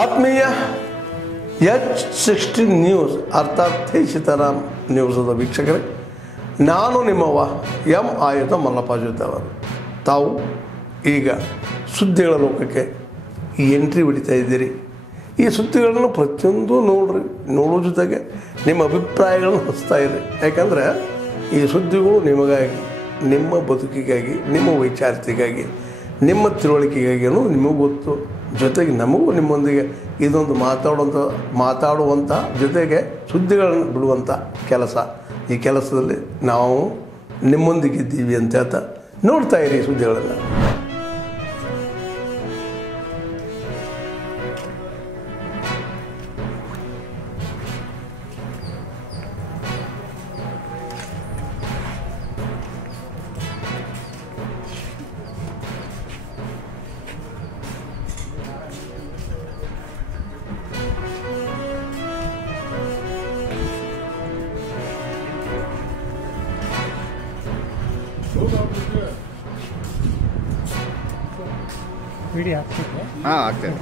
ಆತ್ಮೀಯ H16 news ಅರ್ಥಾತ್ ಸೀತಾರಾಮ್ ನ್ಯೂಸದ ವೀಕ್ಷಕರೇ, ನಾನು ನಿಮ್ಮವ ಎಂ ಆಯುಧ ಮಲ್ಲಪ್ಪ ಜೊತೆವರು. ತಾವು ಈಗ ಸುದ್ದಿಗಳ ಲೋಕಕ್ಕೆ ಎಂಟ್ರಿ ಹೊಡಿತಾ ಇದ್ದೀರಿ. ಈ ಸುದ್ದಿಗಳನ್ನು ಪ್ರತಿಯೊಂದು ನೋಡೋ ಜೊತೆಗೆ ನಿಮ್ಮ ಅಭಿಪ್ರಾಯಗಳನ್ನು ಹಚ್ತಾ ಇರಿ. ಯಾಕಂದರೆ ಈ ಸುದ್ದಿಗಳು ನಿಮಗಾಗಿ, ನಿಮ್ಮ ಬದುಕಿಗಾಗಿ, ನಿಮ್ಮ ವೈಚಾರಿಕೆಗಾಗಿ, ನಿಮ್ಮ ತಿಳುವಳಿಕೆಗಾಗಿ ಅನ್ನೋದು ನಿಮಗೂ ಗೊತ್ತು. ಜೊತೆಗೆ ನಮಗೂ ನಿಮ್ಮೊಂದಿಗೆ ಇದೊಂದು ಮಾತಾಡುವಂಥ ಜೊತೆಗೆ ಸುದ್ದಿಗಳನ್ನು ಬಿಡುವಂಥ ಕೆಲಸ. ಈ ಕೆಲಸದಲ್ಲಿ ನಾವು ನಿಮ್ಮೊಂದಿಗಿದ್ದೀವಿ ಅಂತ ಹೇಳ್ತಾ ನೋಡ್ತಾ ಇರಿ ಸುದ್ದಿಗಳನ್ನು. ವಿಡಿಯೋ ಆಗ್ತಿದೆ? ಹಾಂ, ಆಗ್ತದೆ.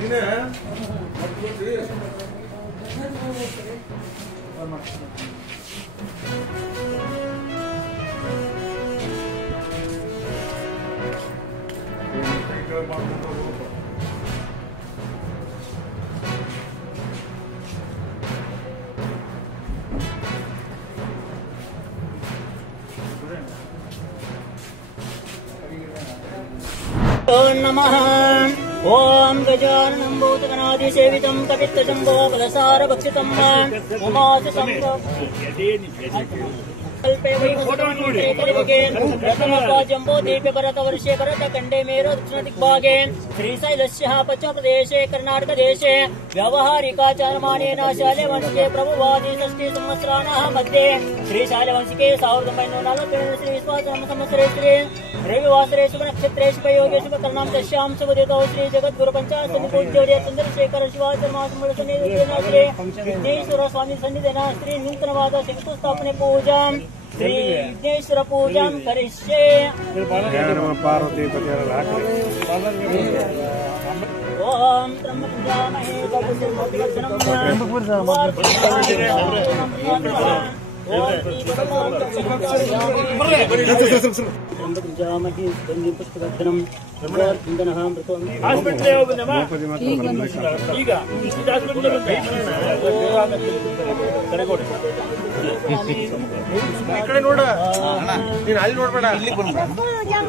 ನೀನೇ नमः ओम गजाननं भूतगणादिसेवितं कपित्तजम्बो बलसारभक्षितं उमास कल्पे जम्बो दीप्य भरतवर्षे भरतखण्डे मेरु दक्षिणदिग्भागे श्रीशैलस्य पश्चिमप्रदेशे कर्णाटकदेशे व्यावहारिकाचारमाणेन शाल्यवंशिके प्रभुवादी षष्ठी संवत्सराणां मध्ये श्रीशाल्यवंशिके 1940 श्रीविश्वासनाम संवत्सरे श्री रविवासरे शुभनक्षत्रे शुभयोगे शुभकर्णां दश्यां शुभदितौ श्री जगद्गुरुपञ्चाशत्पूज्योदय चन्द्रशेखर शिवाचर्मासमुलसन्निधिना श्री विघ्नेश्वर स्वामी सन्निधिना श्री नूतनवाद शंकुस्थापने पूजां श्री विघ्नेश्वर पूजां करिष्ये. ओम ब्रह्मजामहे पुष्पवर्धनम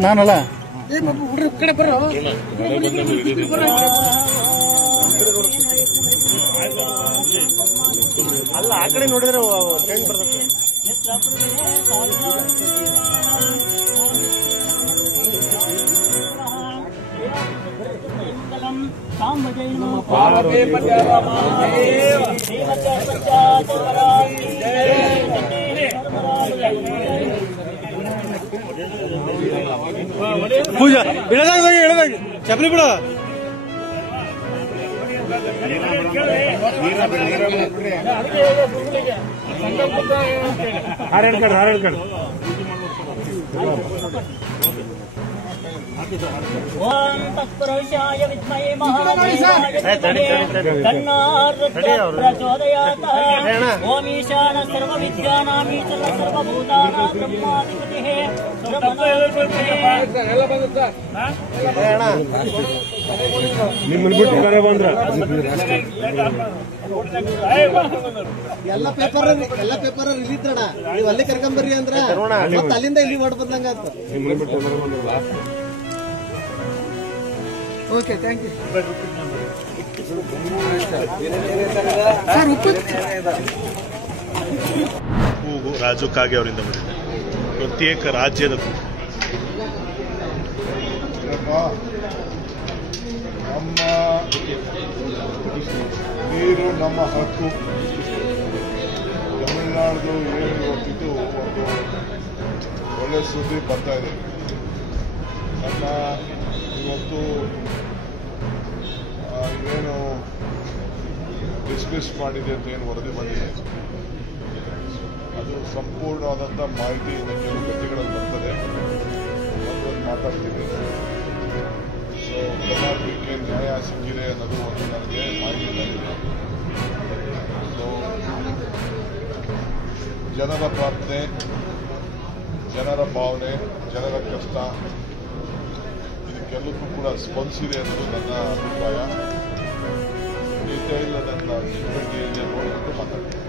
ನಾನಲ್ಲ ಅಲ್ಲ ಆ ಕಡೆ ನೋಡಿದ್ರೆ ಟ್ರೆಂಡ್ ಬರ್ತದೆ. ಪೂಜಾ ಇಳದಾಗಿ ಚಪ್ಪಲಿ ಬಿಡ. ಹಾರಾಡ್ಕಡ್ ओम तत्पुरुषाय विद्महे महादेवाय धीमहि प्रचोदयात्. ओम ईशान सर्वविद्यानां ईश्वर सर्वभूतानां ब्रह्माधिपतिः ನಿಮ್ಮನ್ನ ಬಿಟ್ಟು ಕರೆ ಬಂದ್ರ ಎಲ್ಲ ಪೇಪರ್ ರಿಲೀಸ್ ಅಣ್ಣ. ನೀವು ಅಲ್ಲಿ ಕರ್ಕೊಂಬರ್ರಿ ಅಂದ್ರ ಮತ್ತೆ ಅಲ್ಲಿಂದ ಇಲ್ಲಿ ಮಾಡಿ ಬಂದಂಗ ಅಂತ. ಓಕೆ, ಥ್ಯಾಂಕ್ ಯು ಕೂಗು ರಾಜು ಕಾಗೆ ಅವರಿಂದ ಬಂದಿದೆ. ಪ್ರತ್ಯೇಕ ರಾಜ್ಯದ ಕೂಗು. ನಮ್ಮ ನೀರು ನಮ್ಮ ಹಕ್ಕು. ತಮಿಳುನಾಡು ಏನು ಇವತ್ತಿದ್ದು ಒಂದು ಒಳ್ಳೆ ಸುದ್ದಿ ಬರ್ತಾ ಇದೆ. ನನ್ನ ಇವತ್ತು ಏನು ಡಿಸ್ಮಿಸ್ ಮಾಡಿದೆ ಅಂತ ಏನು ವರದಿ ಬಂದಿದೆ ಅದು ಸಂಪೂರ್ಣವಾದಂಥ ಮಾಹಿತಿ ಇನ್ನು ಕೆಲವು ಗತಿಗಳಲ್ಲಿ ಬರ್ತದೆ. ಒಂದು ಮಾತಾಡ್ತೀನಿ. ಸೊ ಕರ್ನಾಟಕಕ್ಕೆ ನ್ಯಾಯ ಸಿಕ್ಕಿದೆ ಅನ್ನೋದು ಒಂದು ನನಗೆ ಮಾಹಿತಿ ಬಂದಿದೆ. ಸೊ ಜನರ ಪ್ರಾರ್ಥನೆ, ಜನರ ಭಾವನೆ, ಜನರ ಕಷ್ಟ ಇದಕ್ಕೆಲ್ಲಕ್ಕೂ ಕೂಡ ಸ್ಪಂದಿಸಿದೆ ಅನ್ನೋದು ನನ್ನ ಅಭಿಪ್ರಾಯ. ಡೀಟೇಲ್ ನನ್ನ ಸಿಬ್ಬಂದಿಯಲ್ಲಿ ನೋಡಿಬಿಟ್ಟು ಮಾತಾಡ್ತೀನಿ.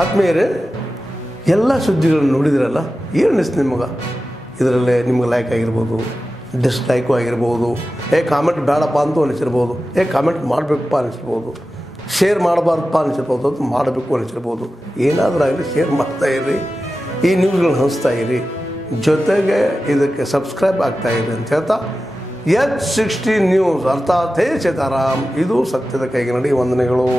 ಆತ್ಮೀಯರೇ, ಎಲ್ಲ ಸುದ್ದಿಗಳನ್ನು ನೋಡಿದ್ರಲ್ಲ, ಏನು ಅನಿಸ್ತು ನಿಮಗೆ? ಇದರಲ್ಲೇ ನಿಮ್ಗೆ ಲೈಕ್ ಆಗಿರ್ಬೋದು, ಡಿಸ್ಲೈಕು ಆಗಿರ್ಬೋದು, ಕಾಮೆಂಟ್ ಬೇಡಪ್ಪ ಅಂತೂ ಅನಿಸಿರ್ಬೋದು, ಕಾಮೆಂಟ್ ಮಾಡಬೇಕಪ್ಪ ಅನಿಸಿರ್ಬೋದು, ಶೇರ್ ಮಾಡಬಾರ್ದಪ್ಪ ಅನಿಸಿರ್ಬೋದು, ಅದು ಮಾಡಬೇಕು ಅನಿಸಿರ್ಬೋದು. ಏನಾದರೂ ಆಗಲಿ ಶೇರ್ ಮಾಡ್ತಾಯಿರಿ, ಈ ನ್ಯೂಸ್ಗಳನ್ನ ಹಂಚ್ತಾ ಇರಿ, ಜೊತೆಗೆ ಇದಕ್ಕೆ ಸಬ್ಸ್ಕ್ರೈಬ್ ಆಗ್ತಾಯಿರಿ ಅಂತ ಹೇಳ್ತಾ H60 ನ್ಯೂಸ್ ಅರ್ಥಾತ್ ಹೇ ಸೀತಾರಾಮ್, ಇದು ಸತ್ಯದ ಕೈಗೆ ನಡಿ. ವಂದನೆಗಳು.